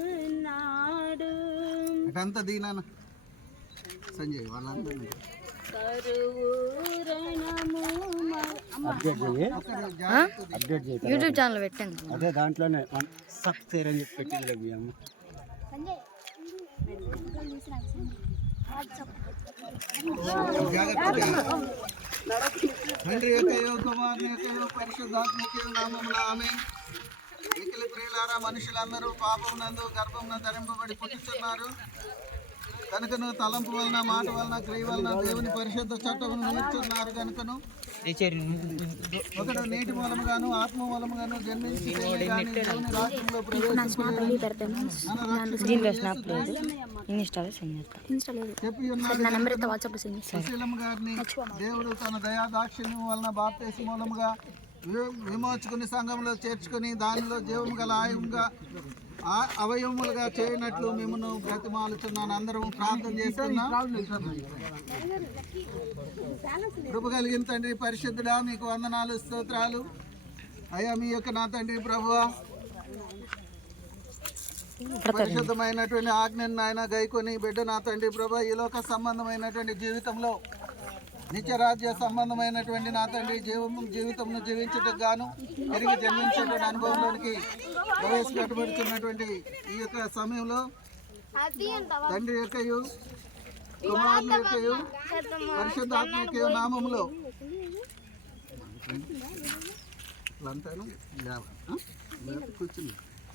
రమ్మనుచున్నాడు అటంతా దీనాన సంజయ్ వాళ్ళందరూ కరువు రణము మ- అమ్మ, అప్డేట్ చేయి యూట్యూబ్ ఛానల్ పెట్టాను అదే దాంట్లోనే సక్సేర్ అని చెప్పి పెట్టింది మీ అమ్మ. జాగ్రత్త తండ్రి యొక్క కుమారుని యొక్క పరిశుద్ధాత్మక ఆమె ప్రియులారా మనుషులందరూ పాపం నందు గర్భం ధరింపబడి పుట్టుతున్నారు కనుకను తలంపు వలన మాట వలన క్రియ వలన దేవుని పరిశుద్ధ చట్టమును నేర్చున్నారు కనుకను. ఒకడు నీటి మూలముగాను ఆత్మ మూలముగాను జన్మించి రాజ్యంలో ప్రవేశించలేదు. గారిని దేవుడు తన దయా దాక్షిణ్యం వలన బాప్తేసి మూలముగా విమోచుకుని సంఘంలో చేర్చుకుని దానిలో జీవం గల ఆయువుగా అవయవములుగా చేయనట్లు మిమ్మను బ్రతిమాలుచున్నాను. అందరం ప్రార్థన చేస్తున్నాం. కృప కలిగిన తండ్రి పరిశుద్ధుడా మీకు వందనాలు స్తోత్రాలు. అయ్యా మీ యొక్క నా తండ్రి ప్రభువా పరిశుద్ధమైనటువంటి ఆజ్ఞను ఆయన గైకొని బిడ్డ నా తండ్రి ప్రభా ఈ లోక సంబంధమైనటువంటి జీవితంలో నిత్యరాజ్య సంబంధమైనటువంటి నా తండ్రి జీవం జీవితంను జీవించటం గాను తిరిగి జన్మించేటువంటి అనుభవంలోనికి ప్రవేశపెట్టబడుతున్నటువంటి ఈ యొక్క సమయంలో తండ్రి యొక్కయు కుమారుని యొక్కయు పరిశుద్ధాత్మ యొక్క నామంలో అంతాను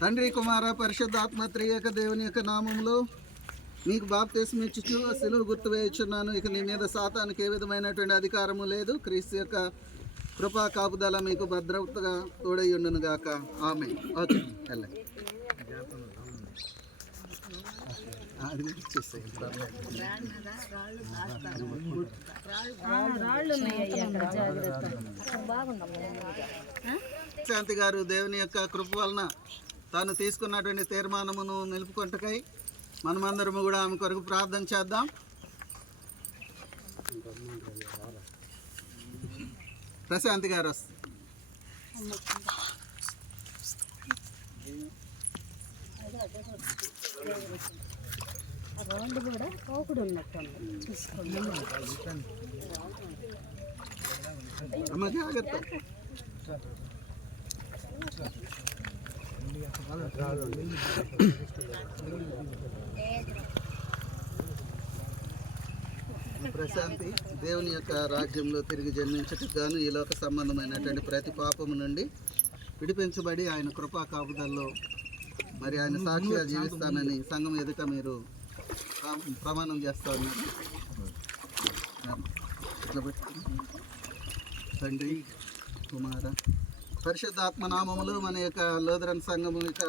తండ్రి కుమార పరిశుద్ధాత్మ త్రియక దేవుని యొక్క నామంలో మీకు బాప్తీసం ఇచ్చుచు సెలవు గుర్తు వేయుచున్నాను ఇక నీ మీద సాతానికి ఏ విధమైనటువంటి అధికారము లేదు క్రీస్తు యొక్క కృపా కాపుదల మీకు భద్రతగా తోడై ఉండును గాక ఆమె ఓకే వెళ్ళండి శాంతి గారు దేవుని యొక్క కృప వలన తాను తీసుకున్నటువంటి తీర్మానమును నిలుపుకుంటకై మనమందరము కూడా ఆమె కొరకు ప్రార్థన చేద్దాం. ప్రశాంతి గారు వస్తారు కూడా చూసుకోండి అమ్మ జాగ్రత్త. ప్రశాంతి దేవుని యొక్క రాజ్యంలో తిరిగి జన్మించటకు గాను ఈ లోక సంబంధమైనటువంటి ప్రతి పాపము నుండి విడిపించబడి ఆయన కృపా కాపుదల్లో మరి ఆయన సాక్షిగా జీవిస్తానని సంఘం ఎదుట మీరు ప్ర- ప్రమాణం చేస్తా ఉన్నారు. తండ్రి కుమార పరిశుద్ధాత్మ నామములు మన యొక్క లోదరన్ సంఘము యొక్క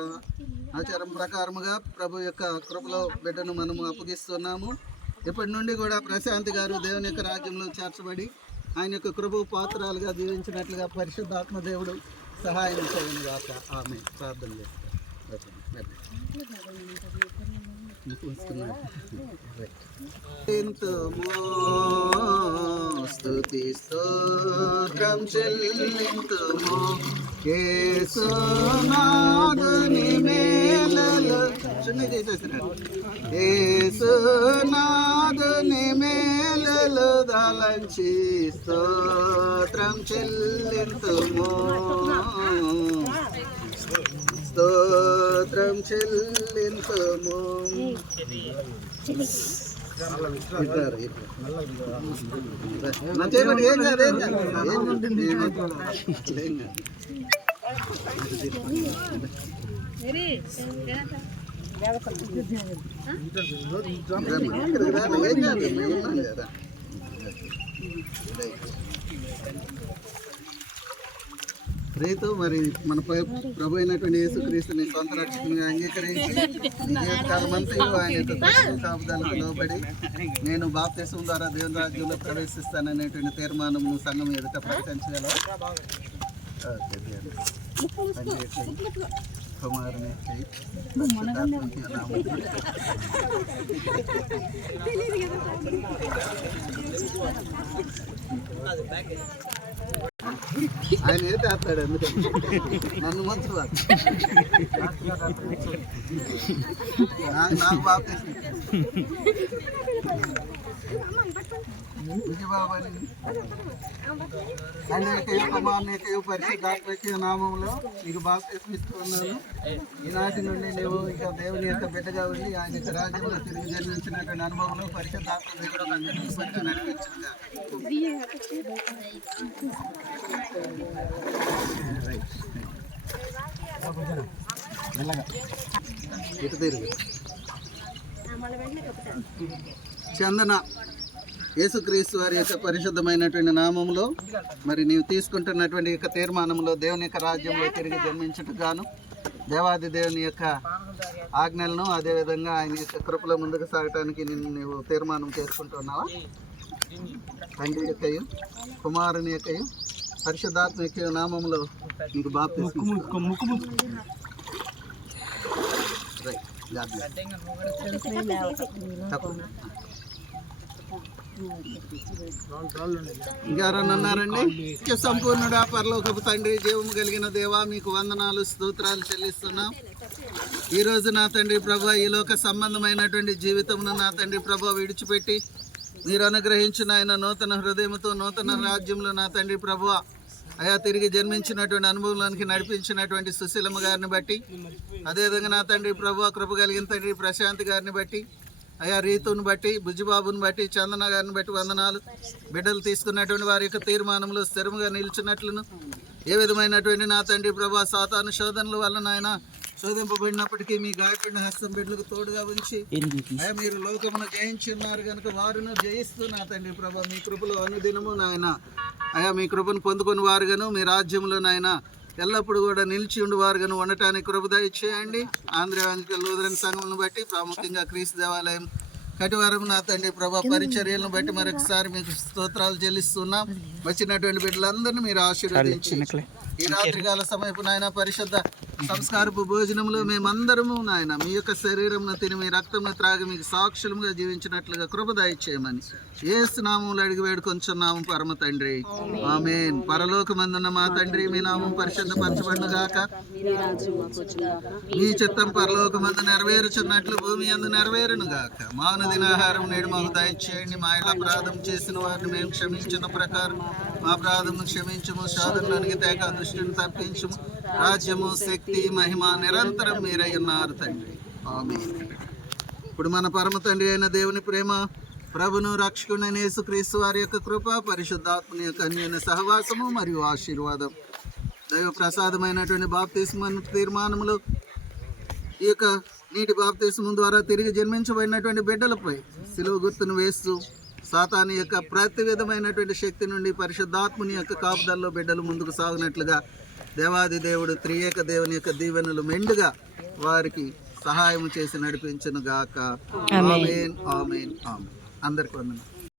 ఆచారం ప్రకారముగా ప్రభు యొక్క కృపలో బిడ్డను మనము అప్పగిస్తున్నాము. ఇప్పటి నుండి కూడా ప్రశాంత్ గారు దేవుని యొక్క రాజ్యంలో చేర్చబడి ఆయన యొక్క కృప పాత్రాలుగా జీవించినట్లుగా పరిశుద్ధాత్మ దేవుడు సహాయం చేయను గాక. ఆమె ప్రార్థన చేస్తారు స్తుతి స్తోత్రం చెల్లింతుము. కేసునాథుని మేలలు. చిన్న చేసేసినాడు కేసునాథుని మేలలు దలంచి స్తోత్రం చెల్లింతుము. స్తోత్రం చెల్లింతుము. ఇద్దరు, ఇద్దరు. నా చేయబడి ఏం కాదు ఏం కాదు ఏం కాదు. ఏం కాదు. రమ్మా, ఇక్కడికి రా, ఏం కాదు మేము ఉన్నాం కదా రైతు మరి మన ప్రభు అయినటువంటి యేసుక్రీస్తుని సొంత రక్షణగా అంగీకరించి నీ ఆయన యొక్క లోబడి నేను బాప్తిసం ద్వారా దేవుని రాజ్యంలో ప్రవేశిస్తాననేటువంటి తీర్మానం సంఘం ఎదుట ప్రకటించగలవు ఓకే, కుమారుని ఆయన ఏం తాతాడు ఎందుకంటే నన్ను మంచి నాకు బాగా విజయబాబు అనేక కుమారునిక పరిశుద్ధాత్మక నామంలో నీకు బాప్తిసం ఇస్తున్నాను ఈనాటి నుండి నువ్వు ఇక దేవుని యొక్క బిడ్డగా ఉండి ఆయన యొక్క రాజ్యంలో తిరిగి జన్మించినటువంటి అనుభవంలో పరిశుద్ధాత్మ దేవుడు నన్ను తీసుకొచ్చి నడిపించిందా ఇటు తిరిగి చందన యేసుక్రీస్తు వారి యొక్క పరిశుద్ధమైనటువంటి నామములో మరి నీవు తీసుకుంటున్నటువంటి యొక్క తీర్మానంలో దేవుని యొక్క రాజ్యంలో తిరిగి జన్మించుటకు గాను దేవాది దేవుని యొక్క ఆజ్ఞలను అదేవిధంగా ఆయన యొక్క కృపలో ముందుకు సాగటానికి నిన్ను నీవు తీర్మానం చేసుకుంటున్నావా తండ్రి యొక్కయు కుమారుని యొక్కయు పరిశుద్ధాత్మ యొక్క నామంలో నీకు బాప్తిస్మం ఇంకెవరన్నారండి సంపూర్ణుడా పరలోకపు తండ్రి జీవము కలిగిన దేవా మీకు వందనాలు స్తోత్రాలు చెల్లిస్తున్నాం. ఈరోజు నా తండ్రి ప్రభా ఈ లోక సంబంధమైనటువంటి జీవితమును నా తండ్రి ప్రభా విడిచిపెట్టి మీరు అనుగ్రహించిన ఆయన నూతన హృదయంతో నూతన రాజ్యంలో నా తండ్రి ప్రభు అయా తిరిగి జన్మించినటువంటి అనుభవంలోనికి నడిపించినటువంటి సుశీలమ్మ గారిని బట్టి అదేవిధంగా నా తండ్రి ప్రభు కృప కలిగిన తండ్రి ప్రశాంత్ గారిని బట్టి అయా రీతుని బట్టి బుజ్జిబాబుని బట్టి చందన గారిని బట్టి వందనాలు. బిడ్డలు తీసుకున్నటువంటి వారి యొక్క తీర్మానంలో స్థిరముగా నిలిచినట్లును. ఏ విధమైనటువంటి నా తండ్రి ప్రభా సాతాను శోధనల వల్ల నాయన శోధింపబడినప్పటికీ మీ గాయపడిన హస్తం బిడ్డలకు తోడుగా ఉంచి అయ్యా మీరు లోకమును జయించి ఉన్నారు కనుక వారును జయిస్తూ నా తండ్రి ప్రభా మీ కృపలో అనుదినము నాయన. అయా మీ కృపను పొందుకుని వారుగాను మీ రాజ్యంలో నాయన ఎల్లప్పుడూ కూడా నిలిచి ఉండి వారుగాను ఉండటానికి కృప దయచేయండి. ఆంధ్ర ఆంధ్ర లూథరన్ సంఘం బట్టి ప్రాముఖ్యంగా క్రీస్తు దేవాలయం కటివారం నా తండ్రి ప్రభా పరిచర్యలను బట్టి మరొకసారి మీకు స్తోత్రాలు చెల్లిస్తున్నాం. వచ్చినటువంటి బిడ్డలందరినీ మీరు ఆశీర్వదించి ఈ రాత్రికాల సమయపు నాయన పరిశుద్ధ సంస్కారపు భోజనంలో మేమందరము నాయన మీ యొక్క శరీరమును తిని మీ రక్తమును త్రాగి మీకు సాక్షులుగా జీవించినట్లుగా కృపదాయి చేయమని ఏ నామములు అడిగి వేడుకొంచున్నాము పరమ తండ్రి. ఆమెన్. పరలోకమందున్న మా తండ్రి మీ నామం పరిశుద్ధ పరచబడుగాక మీ చిత్తం పరలోకమందు నెరవేరుచున్నట్లు భూమి అందు నెరవేరును గాక. మాన దినాహారం నేడు మాకు దయచేయండి. మా ఇలా అపరాధం చేసిన వారిని మేము క్షమించిన ప్రకారం మా అపరాధం క్షమించము. శోధనలోనికి తేక దృష్టిని తప్పించము. రాజ్యము శక్తి మహిమ నిరంతరం మీరై ఉన్నారు తండ్రి. ఇప్పుడు మన పరమ తండ్రి అయిన దేవుని ప్రేమ ప్రభును రక్షకుడైన యేసుక్రీస్తు వారి యొక్క కృప పరిశుద్ధాత్మని యొక్క అన్యోన్య సహవాసము మరియు ఆశీర్వాదం. దైవ ప్రసాదమైనటువంటి బాప్తిస్మ తీర్మానములు ఈ యొక్క నీటి బాప్తిస్మం ద్వారా తిరిగి జన్మించబడినటువంటి బిడ్డలపై సిలువ గుర్తును వేస్తూ సాతాని యొక్క ప్రతి విధమైనటువంటి శక్తి నుండి పరిశుద్ధాత్ముని యొక్క కాపుదల్లో బిడ్డలు ముందుకు సాగునట్లుగా దేవాది దేవుడు త్రియేక దేవుని యొక్క దీవెనలు మెండుగా వారికి సహాయం చేసి నడిపించును గాక. ఆమెన్ ఆమెన్ ఆమెన్ అందరికి వందనాలు.